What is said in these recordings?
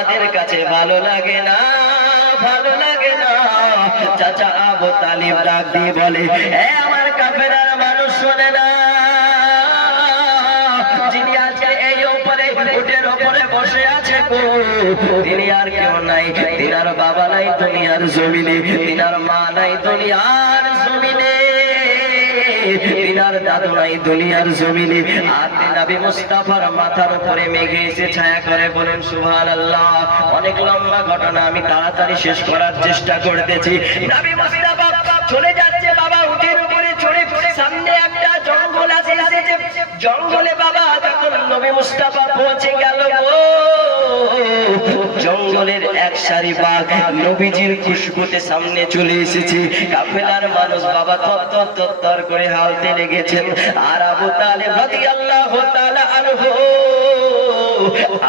আমাদের কাছে ভালো লাগে না, ভালো লাগে না। চাচা আবু তালিব ডাক দিয়ে বলে, এ আমার কাফেরার মানুষ শোনে না, যিনি আজকে এই উপরে উটের উপরে বসে আছে তিনি আর কেউ নাই, তিনার বাবা নাই দুনিয়ার জমিনে, তিনার মা নাই দুনিয়ার জমিনে, তিনার দাদু নাই দুনিয়ার জমিনে। আর নবী মুস্তাফার মাথার উপরে মেঘে এসে ছায়া করে। বলেন সুবহানাল্লাহ। অনেক লম্বা ঘটনা, আমি তাড়াতাড়ি শেষ করার চেষ্টা করতেছি। নবী মুস্তাফা চলে যাচ্ছে বাবা উটের উপরে চড়ে, সামনে একটা জঙ্গল আছে, জঙ্গলে বাবা যখন নবী মুস্তাফা পৌঁছে গেল, জঙ্গলের এক সারি বাঘ নবীজির খুশবুতে সামনে চলে এসেছে। কাফেলার মানুষ বাবা তত্তর করে হালতে লেগেছেন। আর আবু তালিব রাদিয়াল্লাহু তাআলা আনহু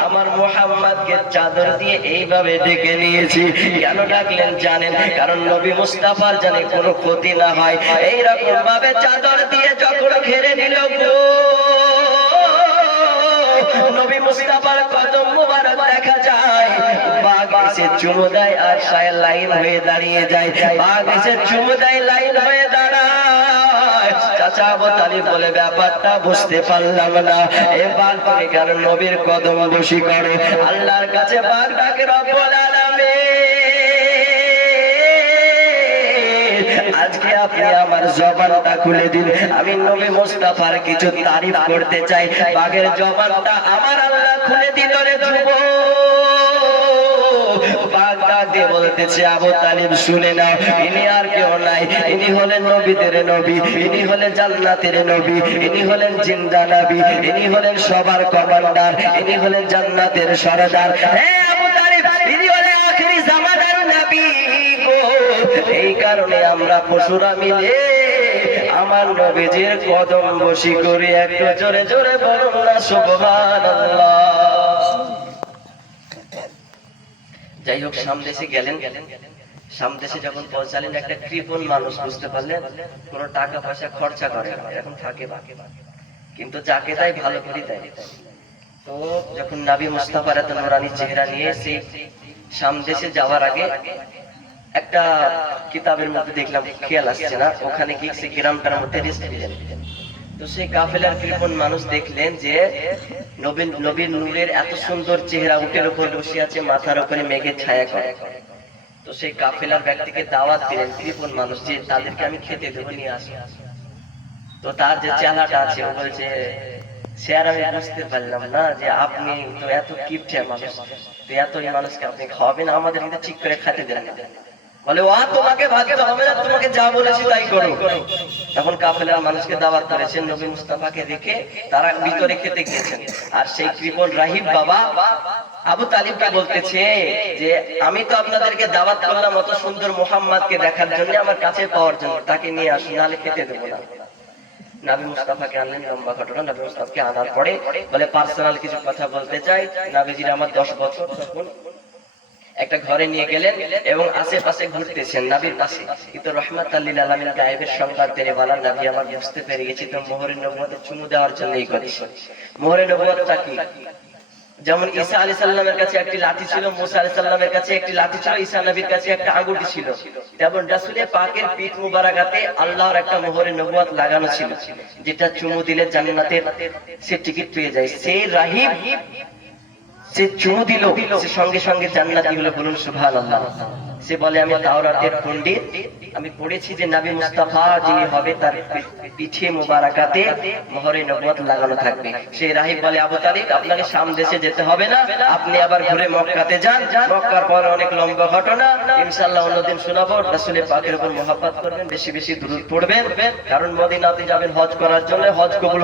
আমার মুহাম্মদকে চাদর দিয়ে এইভাবে ডেকে নিয়েছি। কেন ডাকলেন জানেন? কারণ নবী মুস্তাফার জানে কোনো ক্ষতি না হয়। এইরকম ভাবে চাদর দিয়ে যখন ঘিরে নিল নবী মুস্তাফার কদম মুবারক দেখা যায়। বাঘ এসে চুমু দেয় আর সায় লাইন হয়ে দাঁড়িয়ে যায়। বাঘ এসে চুমু দেয়, লাইন হয়ে দাঁড়ায়। চাচা আবু তালিব বলে, ব্যাপারটা বুঝতে পারলাম না, এ বাঘ তুমি কেন নবীর কদম বসি করে? আল্লাহর কাছে বাঘ ডাকে, রব্বুল আলামিন আজকে আপনি আমার জবানটা খুলে দিন, আমি নবী মুস্তাফার কিছু তারিফ করতে চাই। বাঘের জবানটা আমার আল্লাহ খুলে দিল রে যুবক। বাঘ ডাক দিয়ে বলতেছে, আবু তালিব শুনে নাও, ইনি আর কেউ নাই, ইনি হলেন নবীদের নবী, ইনি হলেন জান্নাতের নবী, ইনি হলেন জিন্দা নবী, ইনি হলেন সবার কমান্ডার, ইনি হলেন জান্নাতের সরদার। হে আবু তালিব, ইনি হলেন আখিরি জামানার নবী গো। এই কারণে আমরা পশুরা মিলে আমার নবীজির কদম বসি করি। একটু জোরে জোরে বলুন না সুবহানাল্লাহ। যাই হোক, সামদেশে গেলেন। সামদেশে যখন পৌঁছালেন, একটা কৃপণ মানুষ, বুঝতে পারলেন কোনো টাকা পয়সা খরচা করে না, এরকম থাকে কিন্তু যাকে তাই ভালো করে দেয়। তো যখন নবী মুস্তাফার এত নুরানি চেহারা নিয়ে সেই সামদেশে যাওয়ার আগে একটা কিতাবের মধ্যে দেখলাম, খেয়াল আসছে না, ওখানে গিয়ে সে গ্রামটার মধ্যে রেস্ট দিলেন। তো সেই কাফেলার কৃপণ মানুষ দেখলেন যে নবীর নূরের এত সুন্দর চেহারা, উটের উপর বসে আছে, মাথার উপরে মেঘের ছায়া করে। তো সেই কাফেলার ব্যক্তিকে দাওয়াত দিলেন কৃপণ মানুষ, যে তাদেরকে আমি খেতে দেবো, নিয়ে আসি। তো তার যে চেহারাটা আছে, ও বলছে, সে আর আমি বুঝতে পারলাম না যে আপনি তো এত কিপটে মানুষ, তো এত মানুষকে আপনি খাওয়াবেন, আমাদের কিন্তু ঠিক করে খেতে দেন না। বলে, ওয়া তোমাকে ভাবতে হবে না, তোমাকে যা বলেছি তাই করো। তখন কাফেলার মানুষকে দাওয়াত করেছেন, নবী মুস্তাফাকে রেখে তারা ভিতরে খেতে গিয়েছেন। আর সেই কৃপণ রাহিব বাবা আবু তালিবকে বলতেছে যে আমি তো আপনাদেরকে দাওয়াত করলাম অত সুন্দর মুহাম্মদকে দেখার জন্য, আমার কাছে পাওয়ার জন্য, তাকে নিয়ে আসুন, নাহলে খেতে দেবো না। নবী মুস্তাফাকে আনলেন, লম্বা ঘটনা। নবী মুস্তাফাকে আনার পরে বলে, পার্সোনাল কিছু কথা বলতে চাই। নবীজির আমার 10 বছর। তখন একটা ঘরে নিয়ে গেলেন এবং আশেপাশে ঘুরতেছেন নবীর পাশে। কিন্তু রাহমাতাল লিল আলামিন গায়েবের সংবাদ দেনে বলেন, নবী আমার বুঝতে পেরে গেছি তো মোহরে নবুয়তে চুমু দেওয়ার জন্যই করেছে। মোহরে নবুয়তটা কি? যেমন ঈসা আলাইহিস সালামের কাছে একটি লাঠি ছিল, মুসা আলাইহিস সালামের কাছে একটি লাঠি ছিল, ঈসা নবীর কাছে একটা আঙ্গুটি ছিল, তেমন রাসূলের পাকের পিঠ মুবারাকাতে আল্লাহর একটা মোহরে নবুয়ত লাগানো ছিল, যেটা চুমু দিলে জান্নাতের সে টিকিট পেয়ে যায়। সেই রাহিব সে চুমু দিল, সে সঙ্গে সঙ্গে জান্নাতি হলো। বলুন সুবহানাল্লাহ। সে বলে, আমি তাওরাতের পণ্ডিত, আমি পড়েছি যে নবী মুস্তাফা যিনি হবে তার পিঠে মুবারাকাতে মোহরে নবুয়ত লাগানো থাকবে। সেই রাহিব বলে, আবু তালিব আপনাকে সামদেশে যেতে হবে না, আপনি আবার ঘুরে মক্কাতে যান। মক্কার পর অনেক লম্বা ঘটনা, ইনশাআল্লাহ অন্যদিন শোনাবো। রাসূলের পাকের উপর মহব্বত করবেন, বেশি বেশি দুরূদ পড়বেন, কারণ মদিনাতে যাবেন হজ করার জন্য। হজ কবুল